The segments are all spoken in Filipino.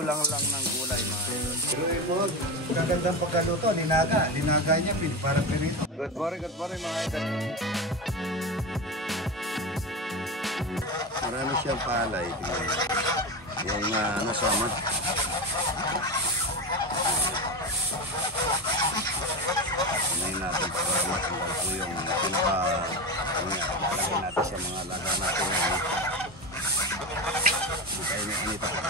bulang lang ng gulay mga idol. Pero mo, kagandang pagkaluto, linaga niya para perito. Good morning mga idol. Marami siyang palay. Yung samad. Ngayon natin para matanggal po yung lalagay natin sa mga laga natin. Hindi tayo may anita pa.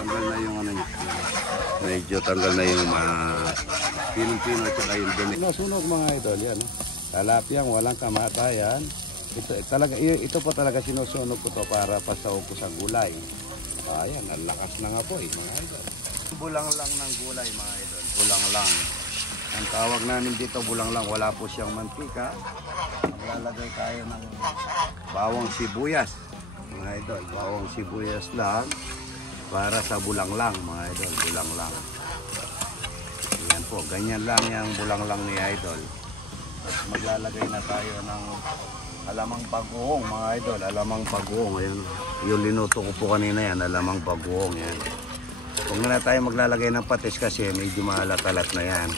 Tanggal na yung ano niya. Medyo tanggal na yung pinong-pino at saka yung dumi. Nasunog mga idol yan. Talapyang walang kamatayan. Ito po talaga sinusunog ko to para pasaw ko sa gulay. Ayan, ang lakas na nga po mga idol. Bulang lang ng gulay mga idol. Bulang lang. Ang tawag namin dito bulang lang. Wala po siyang mantika. Lalagay tayo ng bawang sibuyas. Mga idol, bawang sibuyas lang para sa bulang lang mga idol. Bulang lang. Ayan po, ganyan lang yung bulang lang ni idol. At maglalagay na tayo ng alamang bagoong mga idol. Alamang bagoong. Ayun, yung linuto ko po kanina yan, alamang bagoong yan. Huwag na tayo maglalagay ng patis kasi medyo mahalat-halat na yan.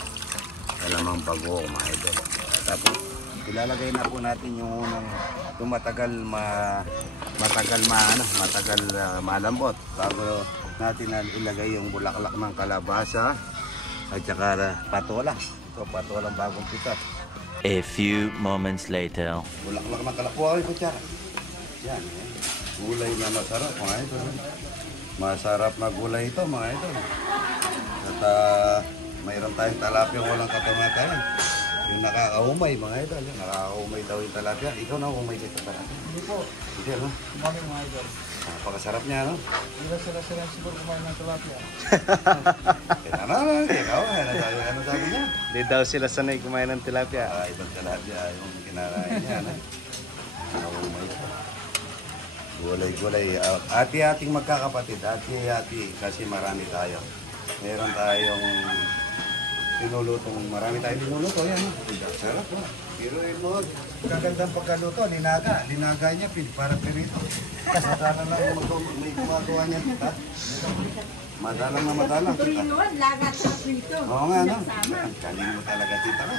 Alamang bagoong mga idol. Tapos ilalagay na po natin yung matagal malambot bago natin ilagay yung bulaklak ng kalabasa at saka patola. Ito patolang bagong pitas. A few moments later. Bulaklak ng kalabasa. Ay, kutsara. Yan. Gulay na masarap mga idol. Masarap na gulay ito mga idol. At mayroon tayong talapyang walang katamatayan. Yung nakakaumay mga idol. Yung nakakaumay daw yung talapya. Ikaw na umay dito talapya. Hindi po. Hindi no? Kumain mga idol. Napakasarap niya no? Hindi ba sila siguro kumain ng tilapia? Ano sabi niya? Hindi daw sila sanay kumain ng tilapia. Ibang talapya yung kinakain niya no? Nakakaumay ko. Gulay-gulay. Ati-ating magkakapatid. Ati-ati kasi marami tayo. Meron tayong pinulutong, marami tayong pinuluto. Yan, sarap po. Pero mo, kagandang pagkaluto, linaga niya para perito. Kasi madalang lang may gumagawa niya. Madalang. Laga sa prito. Oo nga, no? Kanin mo talaga, tita ko.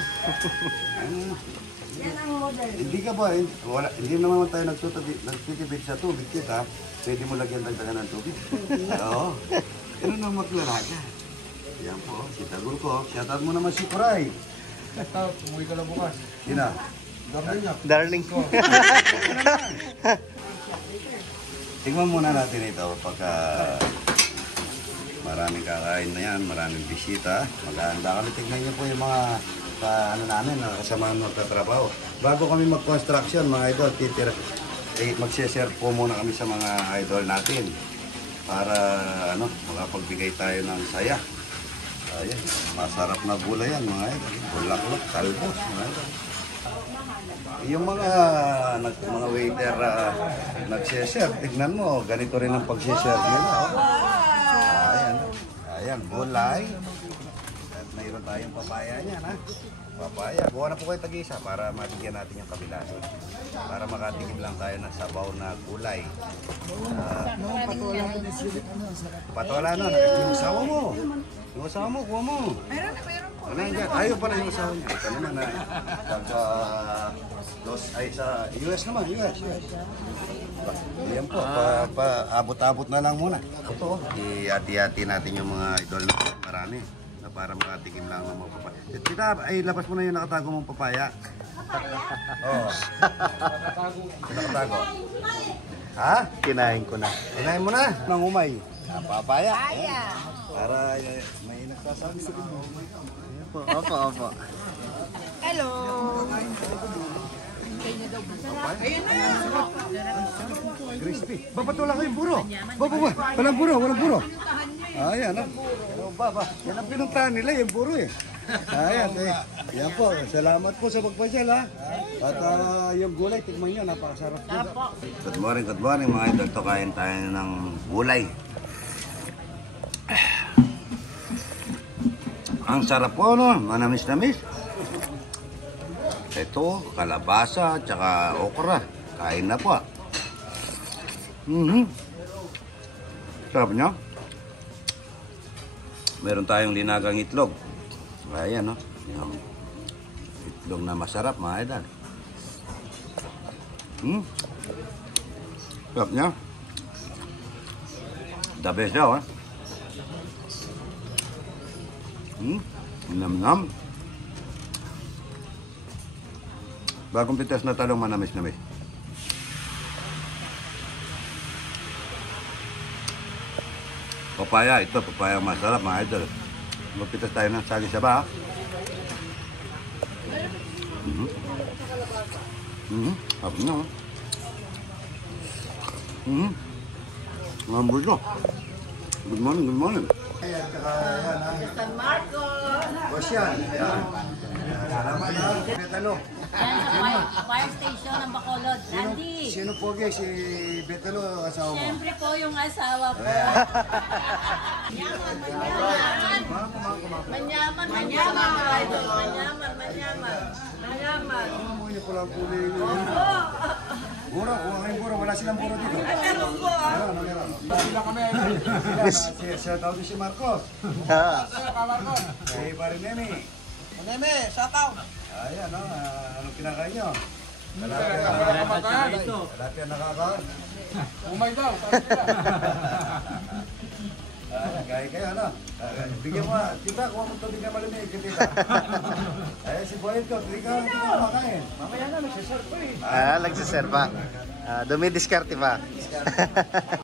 Yan ang model. Hindi ka ba, hindi naman tayo nagtitibig sa tubig kita. Pwede mo lagyan dagdagan ng tubig. Oo. Ano nang maglalaga? Yan po, si Tagul ko. Shoutout mo naman si Kuray. Umuwi ka lang bukas. Sina? Darling. Tingnan muna natin ito pagka maraming kakain na yan, maraming bisita. Maganda kami. Tignan niyo po yung mga namin, kasama magtatrabaho. Bago kami mag-construction, mga idol, mag-share po muna kami sa mga idol natin para makapagbigay tayo ng saya. Ayan, masarap na gulay yan mga idol. Bulaklak, talbos mga idol. Yung mga waiter nag-share, tignan mo, ganito rin ang pag-share nila. Ayan, gulay. At mayroon tayong papaya niyan ha. Papaya, buwan na po kayo tag-isa para mabigyan natin yung kabila. Para makatikim lang tayo ng sabaw na gulay. Patola no, yung asawa mo. Yung asawa mo, kuha mo. Meron po. Ayaw pala yung asawa niya. Ito naman na sa US naman, US. Yan po, abot-abot na lang muna. Ito, i-hati-hati natin yung mga idol na marami. Para makatikim lang ng mga papaya. Tita, ay labas mo na yung nakatago mong papaya. Oo. Nakatago. Ha? Kinain ko na. Kinain mo na? Nang umay. Papaya. Kaya. Para may nagsasabi sa mga umay. Opo. Hello. Crispy. Papatula ko yung buro. Walang buro. Ayan. Yan ang pinuntahan nila, yung buro eh. Ayan. Yan po, salamat po sa pagpasyal ha. At yung gulay, tikman nyo, napakasarap po. Good morning mga idol. Ito kain tayo ng gulay. Ang sarap po, no? Manamis-namis. Ito, kalabasa, tsaka okra. Kain na po. Sarap niya. Meron tayong linagang itlog. Ayan, no? Yung itlog na masarap, mga idol. Sarap niya. The best daw, ha? Nam-nam. Bagong pitas na talong manamis-namis. Papaya, ito, papaya masarap, mga idol. Magpitas tayo ng sagi-saba, ha? Sarap niya, ha? Mga bulo. Good morning, good morning. Ayan, tsaka yan, ha? San Marcos. Boss yan. Salamat, ha? Betalo. Yan sa fire station ng Bacolod. Andy! Sino po, guys? Si Betalo, asawa mo? Siyempre po yung asawa ko. Manyaman, idol. Manyaman. Ano niyo pala ang kulay niyo? Buro, kuha kayong buro. Wala silang buro dito. Meron po, ha? Meron. Sila kami. Shout out si Marcos. Si Barinemi. Neme, shout out. Ayan, no? Anong kinakain nyo? Kamatayan. Tilapia nakakain. Umay daw. Sabi nila. Ayan, gaya kayo, ano? Bigyan mo, tita, kuha mo tubig na malamig. Tita. Ayan, si Boyd ko, hindi ka kumakain. Mamaya na, nagsiserve ko eh. Nagsiserve pa. Dumidiskarte pa.